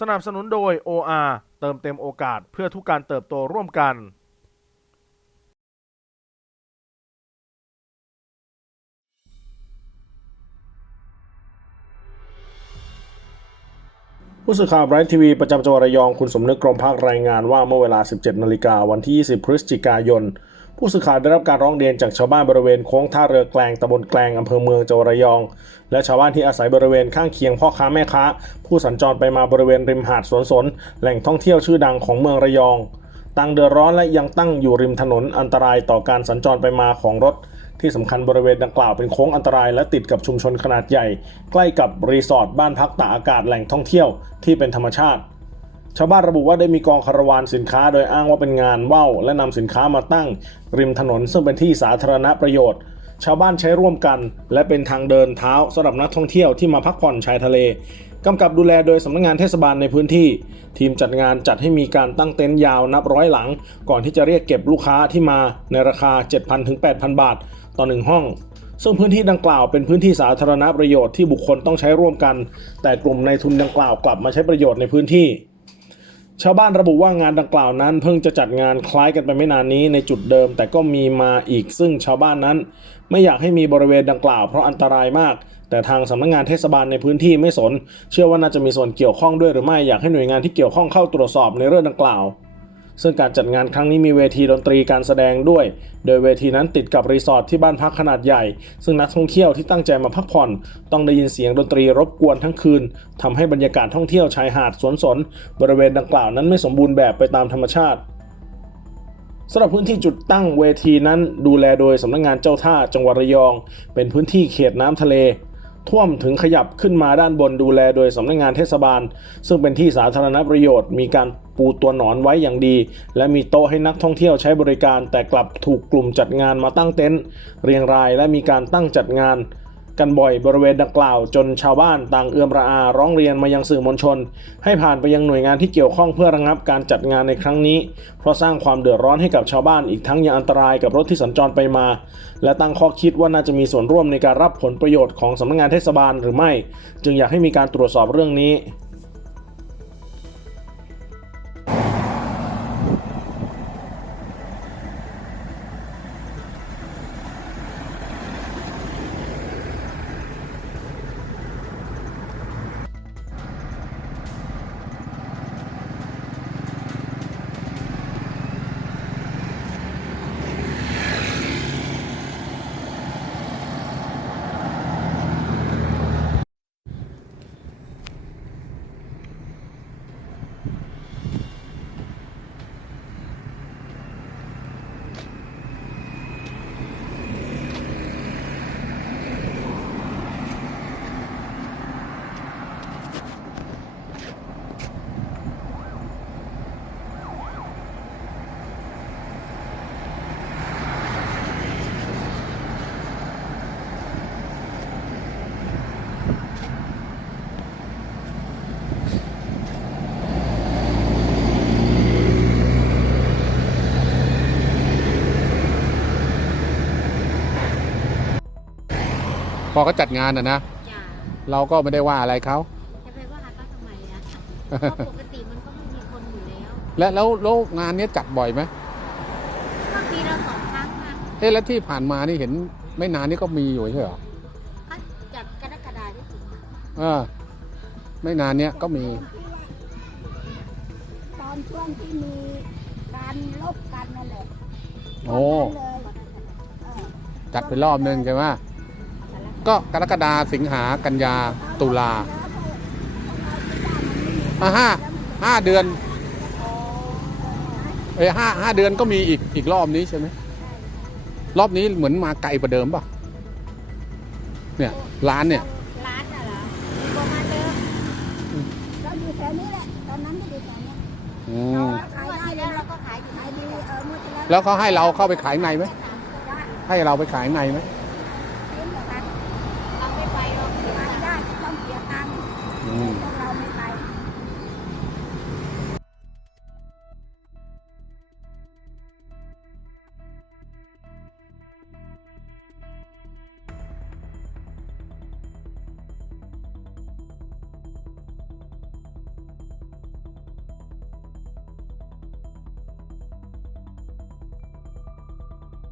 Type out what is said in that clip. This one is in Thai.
สนับสนุนโดย OR เติมเต็มโอกาสเพื่อทุกการเติบโตร่วมกันผู้สื่อข่าวไบรท์ทีวีประจำจังหวัดระยอง คุณสมนึกกรมภาครายงานว่าเมื่อเวลา 17 นาฬิกาวันที่ 20 พฤศจิกายน ผู้สื่อข่าวได้รับการร้องเรียนจากชาวบ้านบริเวณโค้งท่าเรือแกลงตำบลแกลงอำเภอเมืองจังหวัดระยอง และชาวบ้านที่อาศัยบริเวณข้างเคียงพ่อค้าแม่ค้า ผู้สัญจรไปมาบริเวณริมหาดสวนสน แหล่งท่องเที่ยวชื่อดังของเมืองระยองต่างเดือดร้อนและยังตั้งอยู่ริมถนนอันตรายต่อการสัญจรไปมาของรถ ที่สำคัญบริเวณดังกล่าวเป็นโค้งอันตรายและติดกับชุมชนขนาดใหญ่ ใกล้กับรีสอร์ทบ้านพักตากอากาศแหล่งท่องเที่ยวที่เป็นธรรมชาติ ชาวบ้านระบุว่าได้มีกองคาราวานสินค้าโดยอ้างว่าเป็นงานว่าวและนำสินค้ามาตั้ง ริมถนนซึ่งเป็นที่สาธารณประโยชน์ ชาวบ้านใช้ร่วมกัน และเป็นทางเดินเท้าสำหรับนักท่องเที่ยวที่มาพักผ่อนชายทะเลกำกับดูแลโดยสำนักงานเทศบาลในพื้นที่ ทีมจัดงานจัดให้มีการตั้งเต็นท์ยาวนับร้อยหลัง ก่อนที่จะเรียกเก็บลูกค้าที่มาในราคา 7,000ถึง8,000 บาท ต่อหนึ่งห้อง ซึ่งพื้นที่ดังกล่าวเป็นพื้นที่สาธารณประโยชน์ที่บุคคลต้องใช้ร่วมกัน แต่กลุ่มในทุนดังกล่าวกลับมาใช้ประโยชน์ในพื้นที่ ชาวบ้านระบุว่างานดังกล่าวนั้น เพิ่งจะจัดงานคล้ายกันไปไม่นานนี้ในจุดเดิม แต่ก็มีมาอีกซึ่งชาวบ้านนั้น ไม่อยากให้มีบริเวณดังกล่าวเพราะอันตรายมาก แต่ทางสำนักงานเทศบาลในพื้นที่ไม่สน เชื่อว่าน่าจะมีส่วนเกี่ยวข้องด้วยหรือไม่อยากให้หน่วยงานที่เกี่ยวข้องเข้าตรวจสอบในเรื่องดังกล่าว ซึ่งการจัดงานครั้งนี้มีเวทีดนตรีการแสดงด้วย โดยเวทีนั้นติดกับรีสอร์ทที่บ้านพักขนาดใหญ่ ซึ่งนักท่องเที่ยวที่ตั้งใจมาพักผ่อน ต้องได้ยินเสียงดนตรีรบกวนทั้งคืนทำให้บรรยากาศท่องเที่ยวชายหาดสวนสน บริเวณดังกล่าวนั้นไม่สมบูรณ์แบบไปตามธรรมชาติสำหรับพื้นที่จุดตั้งเวทีนั้นดูแลโดยสำนักงานเจ้าท่าจังหวัดระยอง เป็นพื้นที่เขตน้ำทะเล ท่วมถึงขยับขึ้นมาด้านบนดูแลโดยสำนักงานเทศบาล ซึ่งเป็นที่สาธารณประโยชน์ มีการปูตัวหนอนไว้อย่างดี และมีโต๊ะให้นักท่องเที่ยวใช้บริการ แต่กลับถูกกลุ่มจัดงานมาตั้งเต็นท์เรียงรายและมีการตั้งจัดงาน กันบ่อยบริเวณดังกล่าว จนชาวบ้านต่างเอื้อมระอาร้องเรียนมายังสื่อมวลชน ให้ผ่านไปยังหน่วยงานที่เกี่ยวข้องเพื่อระงับการจัดงานในครั้งนี้ เพราะสร้างความเดือดร้อนให้กับชาวบ้านอีกทั้งยังอันตรายกับรถที่สัญจรไปมา และตั้งข้อคิดว่าน่าจะมีส่วนร่วมในการรับผลประโยชน์ของสำนักงานเทศบาลหรือไม่ จึงอยากให้มีการตรวจสอบเรื่องนี้ พอเขาจัดงานอะนะจ้าเราก็ไม่ได้ว่าอะไรเขา จะไปว่าเขาทำไมอะเพราะปกติมันก็ไม่มีคนอยู่แล้วและแล้วแล้วงานเนี้ยจัดบ่อยไหมก็ปีละสองครั้งนะเอ๊ะแล้วที่ผ่านมานี่เห็นไม่นานนี่ก็มีอยู่ใช่เหรออะจัดกรกฎาคมที่ถึงมาเออ ไม่นานเนี้ยก็มี ตอนช่วงที่มีการลบกันนั่นแหละโอ้ตนนั้นเลยเออจัดไปรอบนึงใช่ไหม ก็กรกฎาสิงหากันยาตุลาอะห้าห้าเดือนเอ้ยห้าห้าเดือนก็มีอีกอีกรอบนี้ใช่ไหมรอบนี้เหมือนมาไกลกว่าเดิมป่ะ เนี่ยร้านเนี่ยร้านน่ะเหรอประมาณเดิมเราอยู่แถวนี้แหละตอนนั้นก็อยู่แถวนี้อืมขายเมื่อได้ที่เลแล้วยเราก็ขายอยู่ขายดีเออเมื่อที่แล้วแล้วเขาให้เราเข้าไปขายในไหมได้ให้เราไปขายในไหมไ